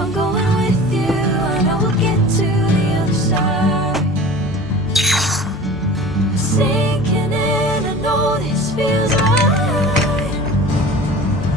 I'm going with you, I know we'll get to the other side. Sinking in, I know this feels right.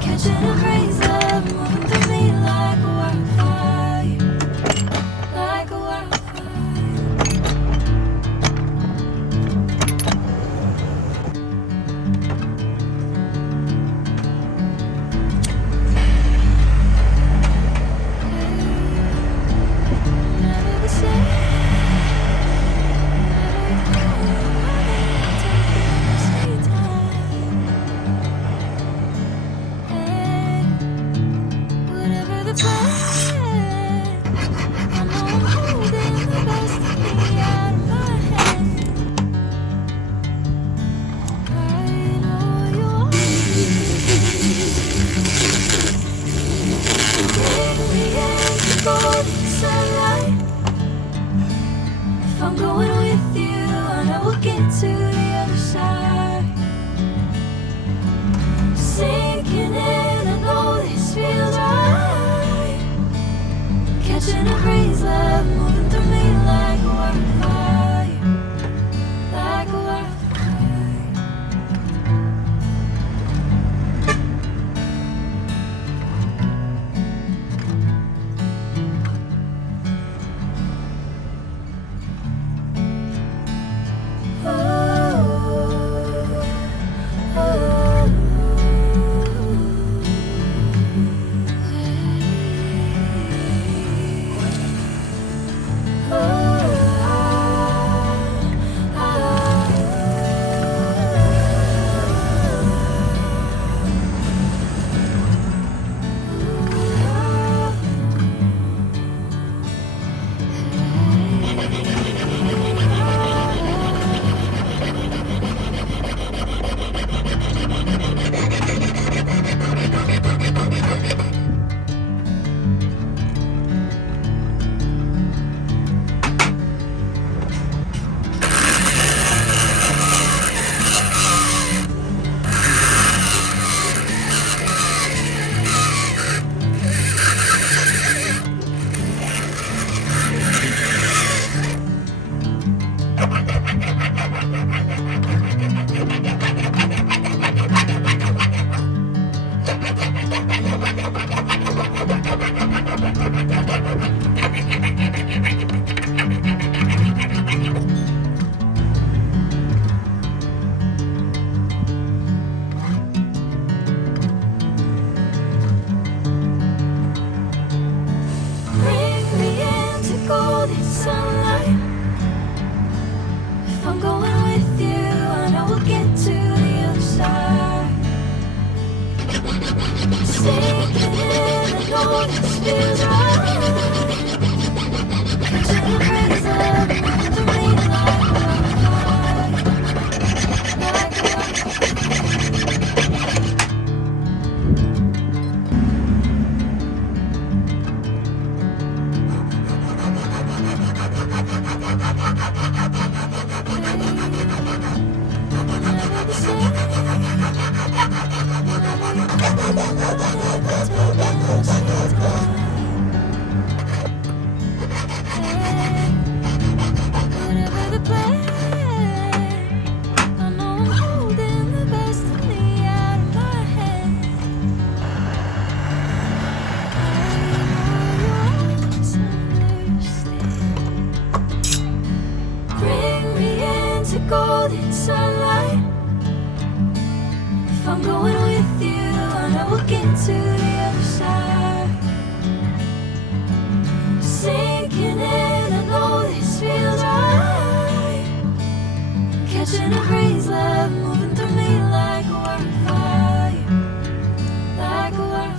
Catching a breeze, love moving through me like a wildfire, like a wildfire. Never the same. If I'm going with you, I know we'll get to the other side. Sinking in, I know this feels right. Catching a breeze, love moving through me like a wildfire, like a wildfire. Bring me into golden sunlight. If I'm going with you, I know we'll get to the other side. Sinking in, I know this feels right. Catching a breeze, love moving through me like a wildfire, like a whatever the plan, I know I'm holding the best of me out of my hand. I know you always understand. Bring me into golden sunlight. If I'm going with you, I know we'll get to the other side. Sinking in, I know this feels right. Catching a breeze, love moving through me like a wildfire, like a wildfire.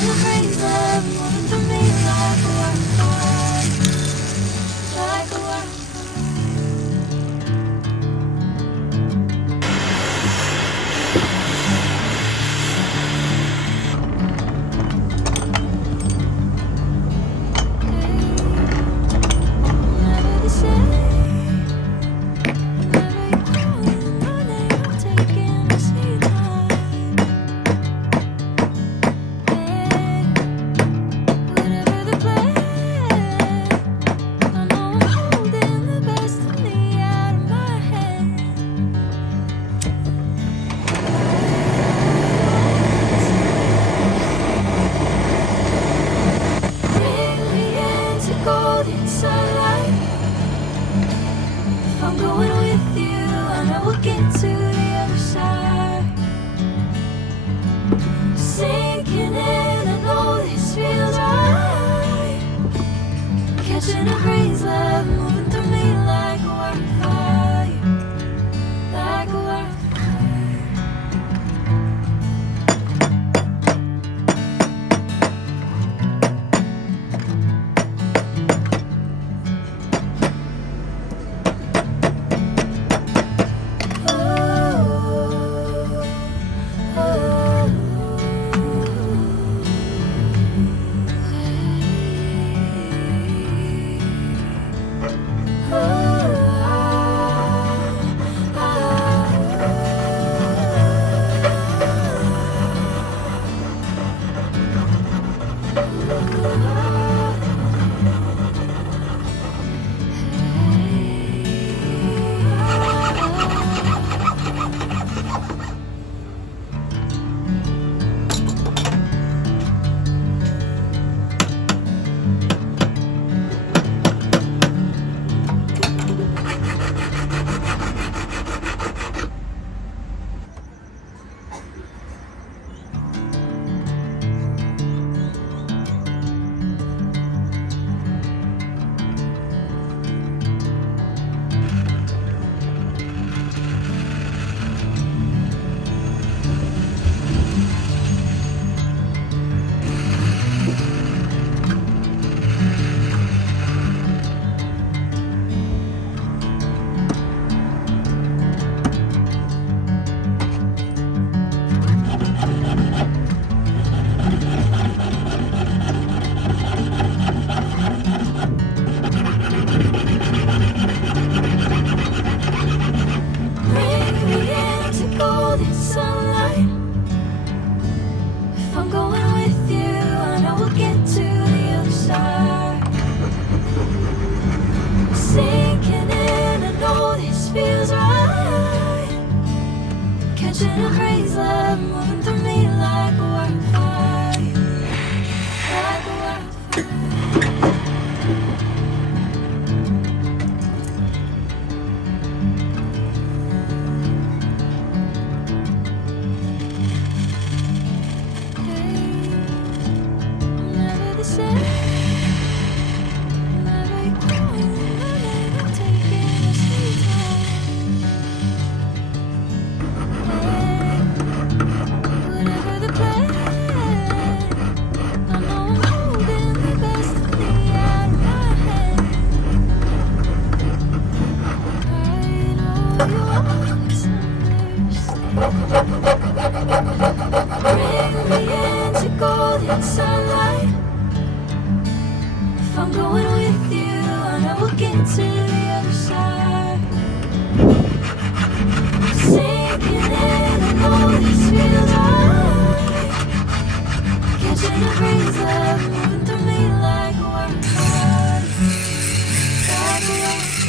Catching a breeze, love moving through me like a wildfire, like a wildfire. Never the same. Whenever you call my name, I'm taking my sweet time. Whatever the plan, I know I'm holding the best of me out of my hand. Bring me into golden sunlight. If I'm going with you, I know we'll get to the other side. Sinking in, I know this feels right. Catching a breeze, love moving through me like a wildfire, like a wildfire. Bring me into golden sunlight. If I'm going with you, I know we'll get to the other side. Sinking in, I know this feels right. Catching a breeze, love moving through me like a wildfire, like a wildfire. Never the same. Whenever you call my name, I'm taking my sweet time. Whatever the plan, I know I'm holding the best of me out of my hand. I know you always understand. Bring me into golden sunlight. If I'm going with you, I know we'll get to the other side. Sinking in, I know this feels right. Catching a breeze, love moving through me like a wildfire, like a wildfire.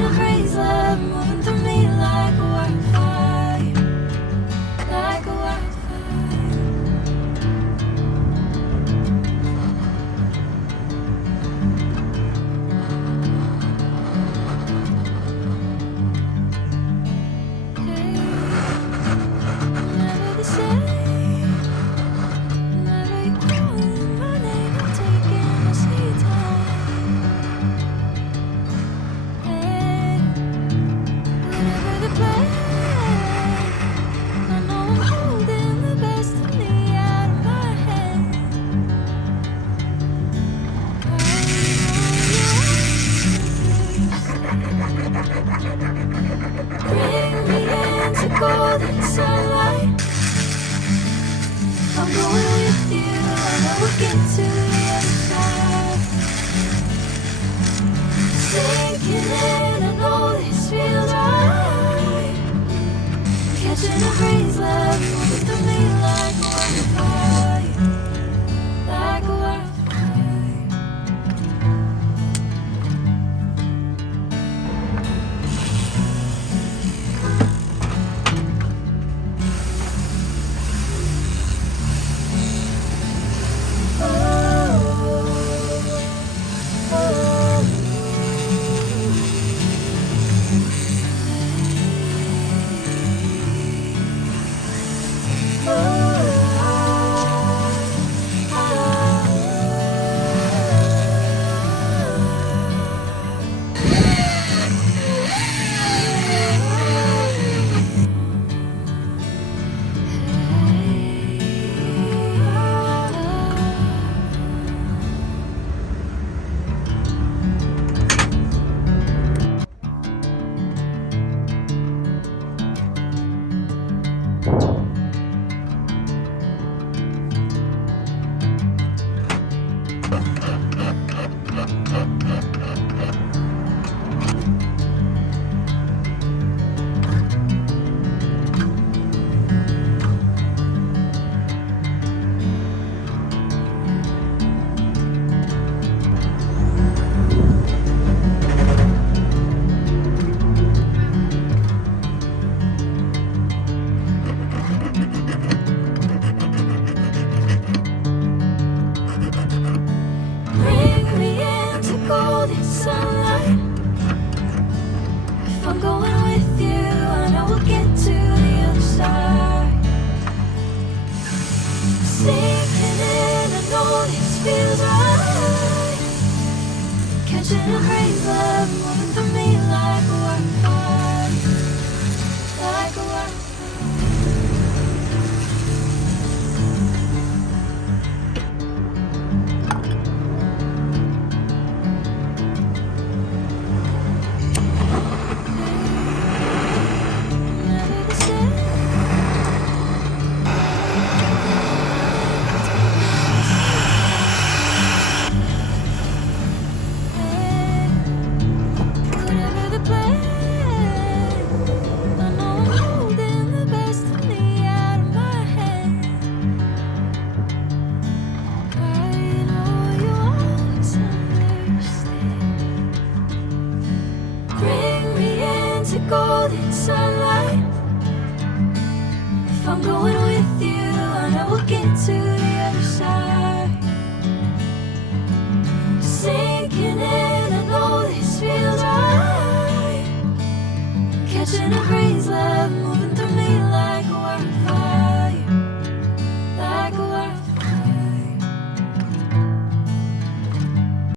Catching a breeze, love moving through me like a wildfire, like a wildfire. Hey, never the same. Never you calling my name, I'm taking my sweet time. Hey, whatever the plan, I know I'm holding the best of me out of my head. Bring me into golden sunlight. If I'm going with you, I know we'll get to the other side. Sinking in, I know this feels right. Catching a breeze, love moving through me like a wildfire, like a wildfire. Bring me into golden sunlight. If I'm going with you, I know we'll get to the other side. Sinking in, I know this feels right. Catching a breeze, love moving through me like a wildfire, like a wildfire. Never the same. Whatever the plan, I know I'm holding the best of me out of my head. I know you always understand. Bring me into golden sunlight. If I'm going with you, I know we'll get to the